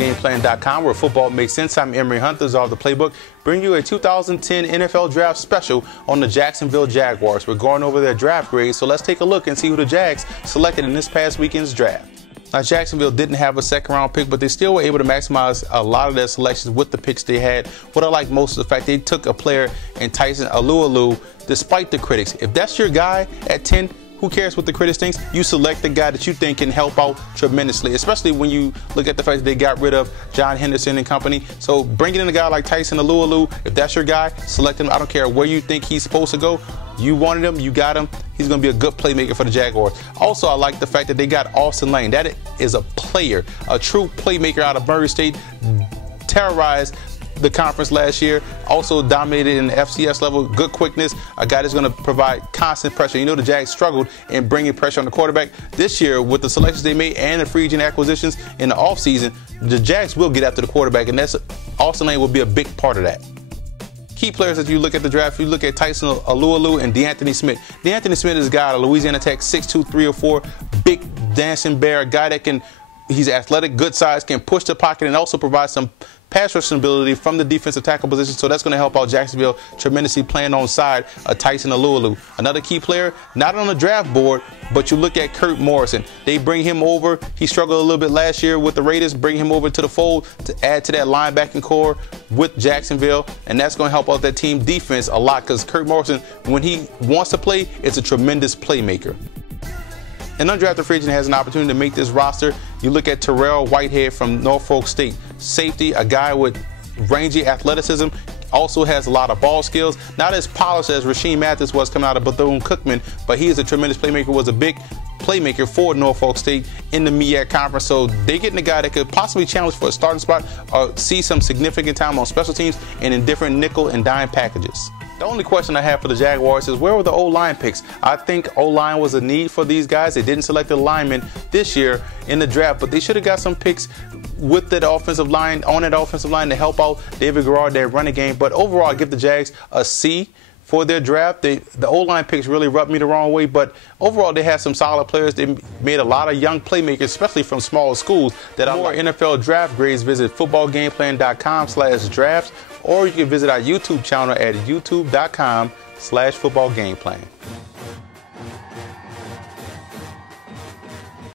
footballgameplan.com, where football makes sense. I'm Emery Hunt, of the playbook, bring you a 2010 NFL Draft special on the Jacksonville Jaguars. We're going over their draft grades, so let's take a look and see who the Jags selected in this past weekend's draft. Now, Jacksonville didn't have a second-round pick, but they still were able to maximize a lot of their selections with the picks they had. What I like most is the fact they took a player in Tyson Alualu, despite the critics. If that's your guy at 10, who cares what the critics think? You select the guy that you think can help out tremendously, especially when you look at the fact that they got rid of John Henderson and company. So bringing in a guy like Tyson Alualu, if that's your guy, select him. I don't care where you think he's supposed to go. You wanted him, you got him. He's going to be a good playmaker for the Jaguars. Also, I like the fact that they got Austin Lane. That is a player, a true playmaker out of Murray State. Terrorized the conference last year, also dominated in the FCS level, good quickness, a guy that's going to provide constant pressure. You know the Jags struggled in bringing pressure on the quarterback. This year, with the selections they made and the free agent acquisitions in the offseason, the Jags will get after the quarterback, and Austin Lane will be a big part of that. Key players that you look at the draft, you look at Tyson Alualu and DeAnthony Smith. DeAnthony Smith is a guy out of Louisiana Tech, 6'2", 304, big dancing bear, a guy that he's athletic, good size, can push the pocket, and also provide some pass rushing ability from the defensive tackle position, so that's going to help out Jacksonville tremendously playing on side of Tyson Alualu. Another key player, not on the draft board, but you look at Kurt Morrison. They bring him over. He struggled a little bit last year with the Raiders, bring him over to the fold to add to that linebacking core with Jacksonville, and that's going to help out that team defense a lot, because Kurt Morrison, when he wants to play, is a tremendous playmaker. An undrafted free agent has an opportunity to make this roster. You look at Terrell Whitehead from Norfolk State. Safety, a guy with rangy athleticism, also has a lot of ball skills. Not as polished as Rasheem Mathis was coming out of Bethune-Cookman, but he is a tremendous playmaker, was a big playmaker for Norfolk State in the MEAC conference. So they're getting a guy that could possibly challenge for a starting spot or see some significant time on special teams and in different nickel and dime packages. The only question I have for the Jaguars is, where were the O-line picks? I think O-line was a need for these guys. They didn't select a lineman this year in the draft, but they should have got some picks with that offensive line, on that offensive line, to help out David Garrard, their running game. But overall, I give the Jags a C for their draft. The O-line picks really rubbed me the wrong way, but overall they had some solid players. They made a lot of young playmakers, especially from small schools, that are more NFL draft grades. Visit footballgameplan.com/drafts, or you can visit our YouTube channel at youtube.com/footballgameplan.